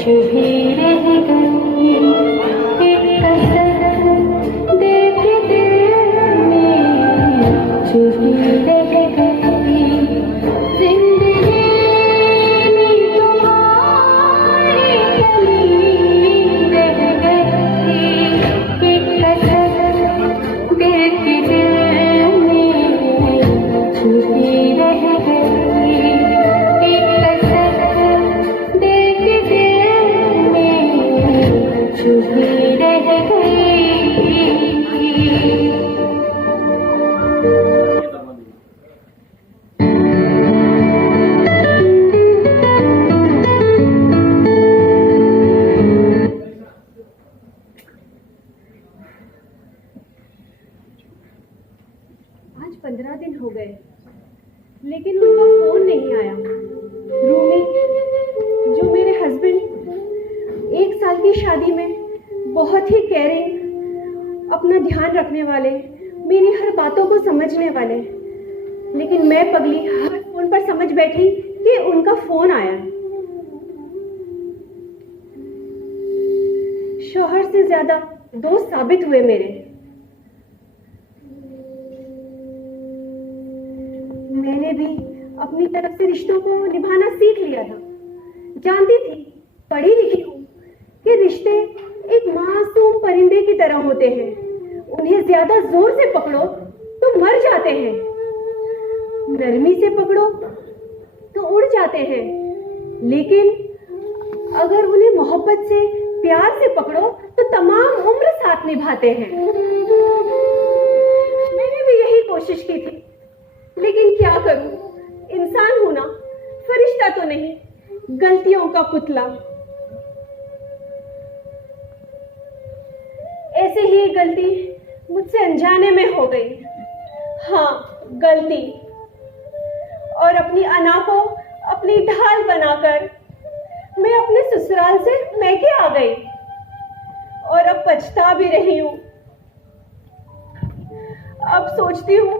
छुपी रह गई एक कसर दिल के दिल में छुपी रह गई जिंदगी में तुम्हारी कमी रह गई एक कसर दिल के दिल में छुपी रह गई एक कसर दिल के दिल में छुपी रह गई। आज 15 दिन हो गए लेकिन उनका फोन नहीं आया। रूमी जो मेरे हस्बैंड 1 साल की शादी में बहुत ही केयरिंग, अपना ध्यान रखने वाले, मेरी हर बातों को समझने वाले, लेकिन मैं पगली हर फोन पर समझ बैठी कि उनका फोन आया। शौहर से ज्यादा दोस्त साबित हुए मेरे। मैंने भी अपनी तरफ से रिश्तों को निभाना सीख लिया था। जानती थी, पढ़ी लिखी हूँ कि रिश्ते एक मासूम परिंदे की तरह होते हैं। उन्हें ज्यादा जोर से पकड़ो तो मर जाते हैं, नरमी से पकड़ो तो उड़ जाते हैं, लेकिन अगर उन्हें मोहब्बत से, प्यार से पकड़ो तो तमाम उम्र साथ निभाते हैं। मैंने भी यही कोशिश की थी, लेकिन क्या करूं, इंसान हूं ना, फरिश्ता तो नहीं, गलतियों का पुतला। ऐसे ही गलती मुझसे अनजाने में हो गई। हाँ, गलती। और अपनी अना को अपनी ढाल बनाकर मैं अपने ससुराल से मैके आ गई और अब पछता भी रही हूं। अब सोचती हूं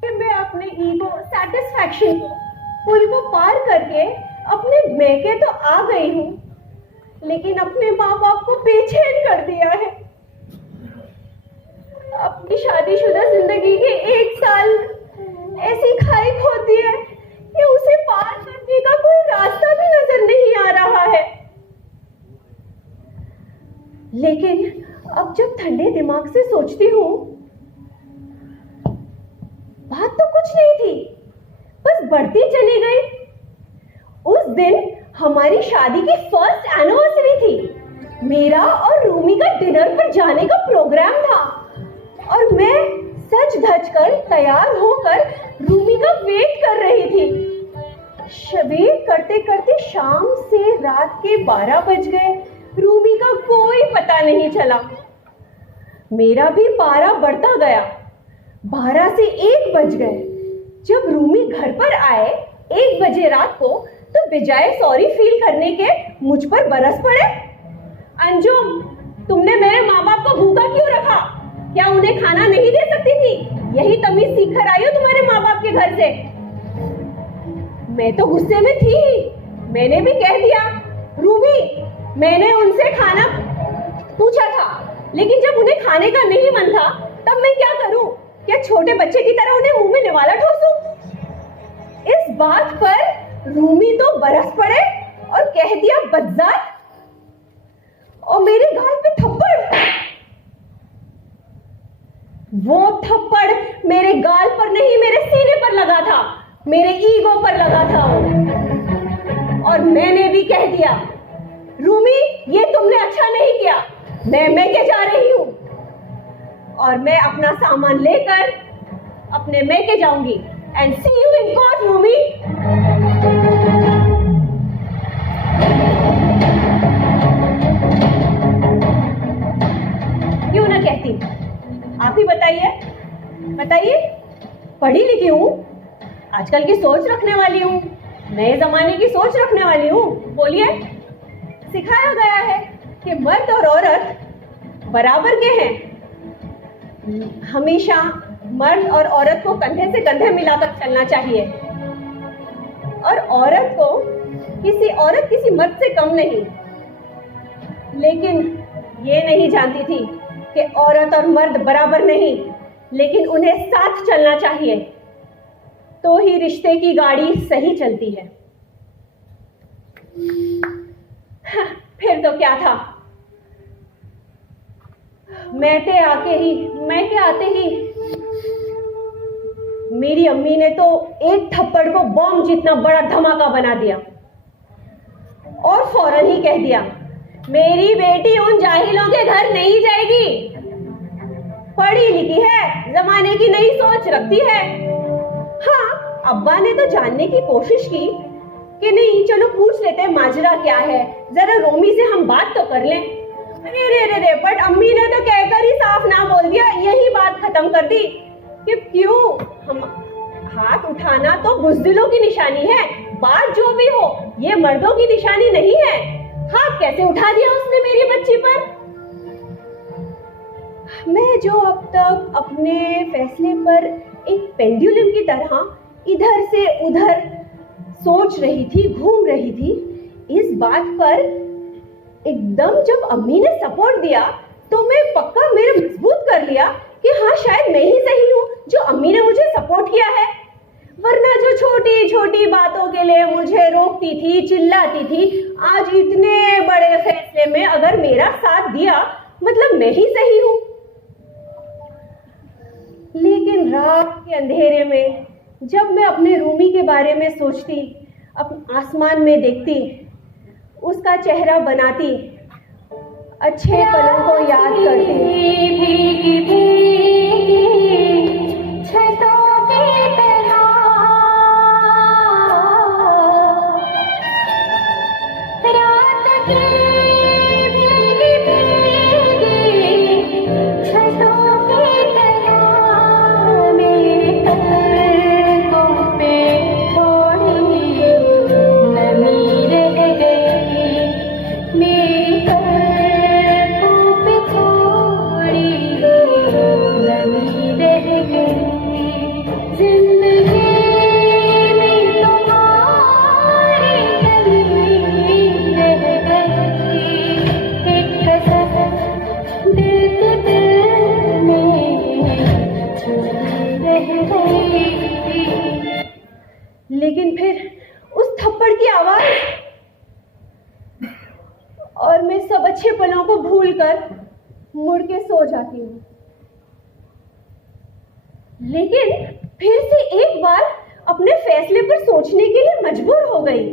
कि मैं अपने ईगो सैटिस्फैक्शन को, पुल को पार करके अपने मैके तो आ गई हूं, लेकिन अपने माँ बाप को बेचैन कर दिया है। अपनी शादीशुदा जिंदगी के 1 साल ऐसी खाई खोती है कि उसे पार करने का कोई रास्ता भी नजर नहीं आ रहा है। लेकिन अब जब ठंडे दिमाग से सोचती हूँ, बात तो कुछ नहीं थी, बस बढ़ती चली गई। उस दिन हमारी शादी की फर्स्ट एनिवर्सरी थी। मेरा और रूमी का डिनर पर जाने का प्रोग्राम था और मैं सज धज कर तैयार होकर रूमी का वेट कर रही थी। वेट करते करते शाम से रात के 12 बज गए। रूमी का कोई पता नहीं चला। मेरा भी पारा बढ़ता गया। 12 से 1 बज गए। जब रूमी घर पर आए 1 बजे रात को, तो बजाय सॉरी फील करने के मुझ पर बरस पड़े। अंजुम, तुमने मेरे माँ बाप को भूखा क्यों रखा? क्या उन्हें खाना नहीं दे सकती थी? यही तमीज सीख कर आई हो तुम्हारे माँ बाप के घर से। मैं तो गुस्से में थी। मैंने भी कह दिया, रूमी, मैंने उनसे खाना पूछा था, लेकिन जब उन्हें खाने का नहीं मन था, तब मैं क्या करूं? क्या छोटे बच्चे की तरह उन्हें मुंह में निवाला ठोसूं? इस बात पर रूमी तो बरस पड़े और कह दिया बदजात, और मेरे गाल पे थप्पड़। वो थप्पड़ मेरे गाल पर नहीं, मेरे सीने पर लगा था, मेरे ईगो पर लगा था वो। और मैंने भी कह दिया, रूमी, ये तुमने अच्छा नहीं किया, मैं मैके जा रही हूं और मैं अपना सामान लेकर अपने मैके जाऊंगी। And see you in court, Rumi. क्यों ना कहती, आप ही बताइए, बताइए। पढ़ी लिखी हूं, आजकल की सोच रखने वाली हूं, नए जमाने की सोच रखने वाली हूं। बोलिए। सिखाया गया है कि मर्द और औरत बराबर के हैं। हमेशा मर्द और औरत को कंधे से कंधे मिलाकर चलना चाहिए और औरत को किसी औरत किसी मर्द से कम नहीं, लेकिन ये नहीं जानती थी कि औरत और मर्द बराबर नहीं, लेकिन उन्हें साथ चलना चाहिए, तो ही रिश्ते की गाड़ी सही चलती है। फिर तो क्या था, मैके आते ही मेरी अम्मी ने तो एक थप्पड़ को बॉम्ब जितना बड़ा धमाका बना दिया और फौरन ही कह दिया, मेरी बेटी उन जाहिलों के घर नहीं जाएगी, पढ़ी लिखी है, जमाने की नई सोच रखती है। हाँ, अब्बा ने तो जानने की कोशिश की कि नहीं चलो पूछ लेते हैं माजरा क्या है, जरा रोमी से हम बात तो कर लें। अरे रे रे रे, बट अम्मी ने तो कहकर ही साफ ना बोल दिया, यही बात खत्म कर दी कि क्यों, हम हाथ उठाना तो बुज़दिलों की निशानी है, बात जो भी हो ये मर्दों की निशानी नहीं है। हाथ कैसे उठा दिया उसने मेरी बच्ची पर। मैं जो अब तक अपने फैसले पर एक पेंडुलम की तरह इधर से उधर सोच रही थी, घूम रही थी, इस बात पर एकदम जब अम्मी ने सपोर्ट दिया तो मैं पक्का मेरे मजबूत कर लिया कि हाँ शायद मैं ही सही हूँ जो अम्मी ने मुझे सपोर्ट किया है। वरना जो छोटी छोटी बातों के लिए मुझे रोकती थी, चिल्लाती थी, आज इतने बड़े फैसले में अगर मेरा साथ दिया मतलब मैं ही सही हूँ। लेकिन रात के अंधेरे में जब मैं अपने रूमी के बारे में सोचती, आसमान में देखती, उसका चेहरा बनाती, अच्छे पलों को याद करती, भीगी भीगी छतों की तरह रात की भीगी भीगी छतों की तरह मेरे पलकों पे थोड़ी नमी रह गई, मेरी पलकों पे थोड़ी नमी रह गई। जिंदगी में तुम्हारी कमी रह गई, एक कसम दिल के दिल में छुपी रह गई। लेकिन फिर उस थप्पड़ की आवाज और मैं सब अच्छे पलों को भूलकर मुड़ के सो जाती हूँ। लेकिन फिर से एक बार अपने फैसले पर सोचने के लिए मजबूर हो गई,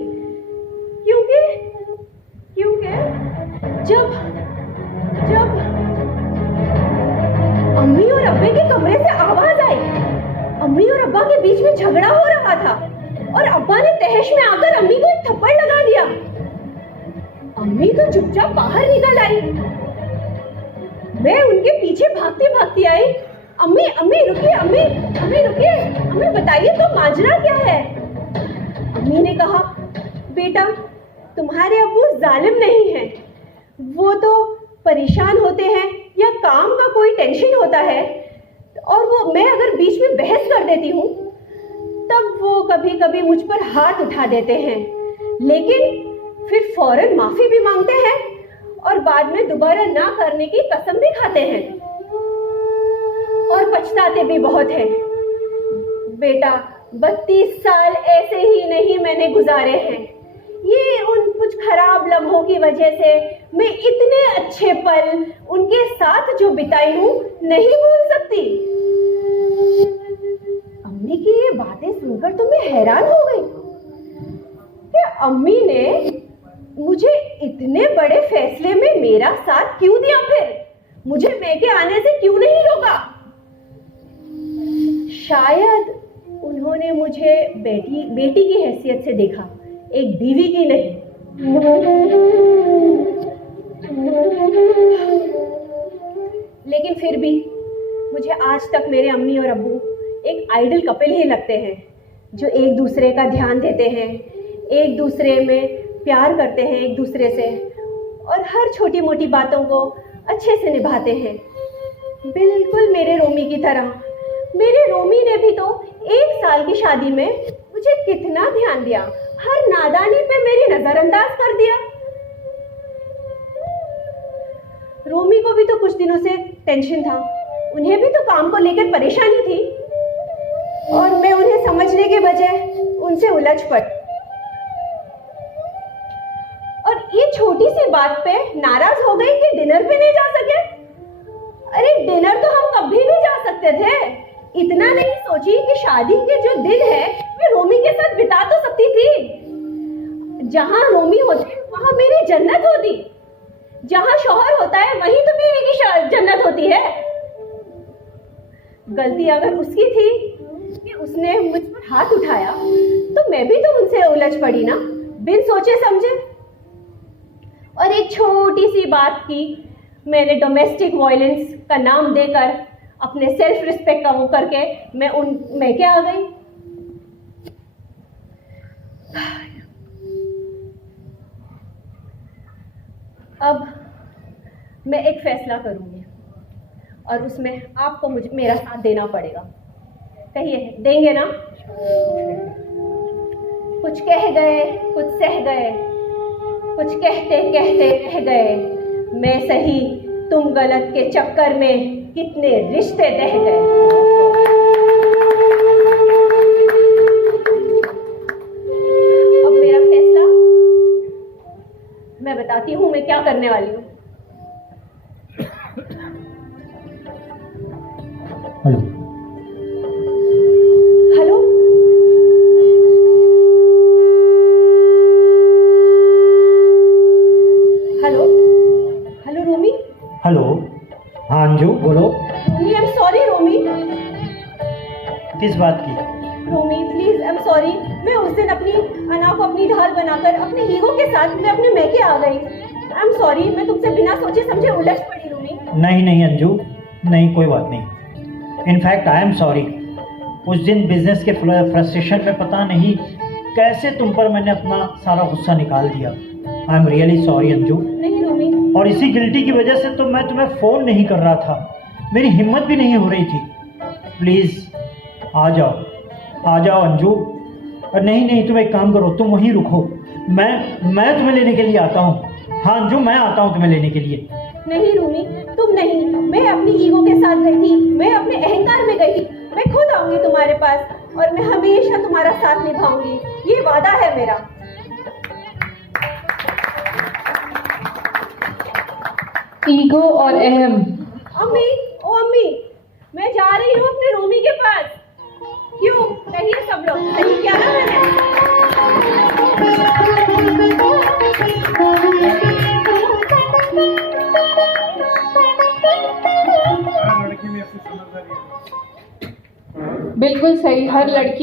क्योंकि जब अम्मी और अब्बे के कमरे से आवाज आई, अम्मी और अब्बा के बीच में झगड़ा हो रहा था और अब्बा ने तहश में आकर अम्मी को एक थप्पड़ लगा दिया। अम्मी तो चुपचाप बाहर निकल आई। मैं उनके पीछे भागती भागती आई, अम्मी रुकिए, अम्मी रुकिए, अम्मी बताइए तो माजरा क्या है। अम्मी ने कहा, बेटा तुम्हारे अब्बू जालिम नहीं हैं, वो तो परेशान होते हैं या काम का कोई टेंशन होता है और वो मैं अगर बीच में बहस कर देती हूँ तब वो कभी कभी मुझ पर हाथ उठा देते हैं, लेकिन फिर फौरन माफी भी मांगते हैं और बाद में दोबारा ना करने की कसम भी खाते हैं और पछताते भी बहुत हैं। बेटा 32 साल ऐसे ही नहीं मैंने गुजारे हैं, ये उन कुछ खराब लम्हों की वजह से मैं इतने अच्छे पल उनके साथ जो बिताई हूँ नहीं भूल सकती। अम्मी की ये बातें सुनकर तो मैं हैरान हो गई कि अम्मी ने मुझे इतने बड़े फैसले में मेरा साथ क्यों दिया, फिर मुझे मैके आने से क्यों नहीं रोका। शायद उन्होंने मुझे बेटी की हैसियत से देखा, एक बीवी की नहीं। लेकिन फिर भी मुझे आज तक मेरे अम्मी और अब्बू एक आइडल कपल ही लगते हैं, जो एक दूसरे का ध्यान देते हैं, एक दूसरे में प्यार करते हैं एक दूसरे से और हर छोटी मोटी बातों को अच्छे से निभाते हैं, बिल्कुल मेरे रोमी की तरह। मेरे रोमी ने भी तो 1 साल की शादी में मुझे कितना ध्यान दिया, हर नादानी पे मेरी नजरअंदाज कर दिया। रोमी को भी तो कुछ दिनों से टेंशन था, उन्हें भी तो काम को लेकर परेशानी थी, और मैं उन्हें समझने के बजाय उनसे उलझ पड़ी। और ये छोटी सी बात पे नाराज हो गई कि डिनर पे नहीं जा सके। अरे डिनर तो हम कभी भी जा सकते थे, इतना नहीं सोची कि शादी के जो दिन है मैं रोमी के साथ बिता तो सकती थी। जहां रोमी होती वहां मेरी जन्नत होती, जहां शौहर होता है वहीं तो बीवी की जन्नत होती है। गलती अगर उसकी थी कि उसने मुझ पर हाथ उठाया, तो मैं भी तो उनसे उलझ पड़ी ना, बिन सोचे समझे। और एक छोटी सी बात की मैंने डोमेस्टिक वायलेंस का नाम देकर अपने सेल्फ रिस्पेक्ट का वो करके मैं क्या आ गई। अब मैं एक फैसला करूंगी और उसमें आपको मेरा साथ देना पड़ेगा। कहिए, देंगे ना? कुछ कह गए, कुछ सह गए, कुछ कहते कहते रह गए, मैं सही तुम गलत के चक्कर में कितने रिश्ते दह गए। अब मेरा फैसला मैं बताती हूं मैं क्या करने वाली हूं। हेलो, हेलो, हेलो, हेलो रोमी। हेलो। हाँ अंजू, बोलो। रोमी, आई एम सॉरी रोमी। किस बात की? रोमी प्लीज, आई एम सॉरी। मैं उस दिन अपनी अना को अपनी ढाल बनाकर अपने ईगो के साथ मैं अपने मैके आ गई। आई एम सॉरी, मैं तुमसे बिना सोचे समझे उलझ पड़ी रोमी। नहीं नहीं अंजू, नहीं, कोई बात नहीं। In fact I am sorry. उस दिन बिजनेस के फ्रस्ट्रेशन में पता नहीं कैसे तुम पर मैंने अपना सारा गुस्सा निकाल दिया। I am really sorry Anju. नहीं रोमी। और इसी गिल्टी की वजह से तो मैं तुम्हें फ़ोन नहीं कर रहा था, मेरी हिम्मत भी नहीं हो रही थी। प्लीज़ आ जाओ अंजू। और नहीं नहीं, तुम एक काम करो, तुम वहीं रुको, मैं तुम्हें लेने के लिए आता हूँ। हाँ अंजू, मैं आता हूँ तुम्हें लेने के लिए। नहीं रोमी, तुम नहीं, मैं अपनी ईगो के साथ गई थी, मैं अपने अहंकार में गई थी। मैं खुद आऊंगी तुम्हारे पास और मैं हमेशा तुम्हारा साथ निभाऊंगी, ये वादा है मेरा। ईगो और अहम। अम्मी, ओ अम्मी, मैं जा रही हूँ अपने रोमी के पास। क्यों? कहिए सब लोग, सही किया ना मैंने? बिल्कुल सही, हर लड़की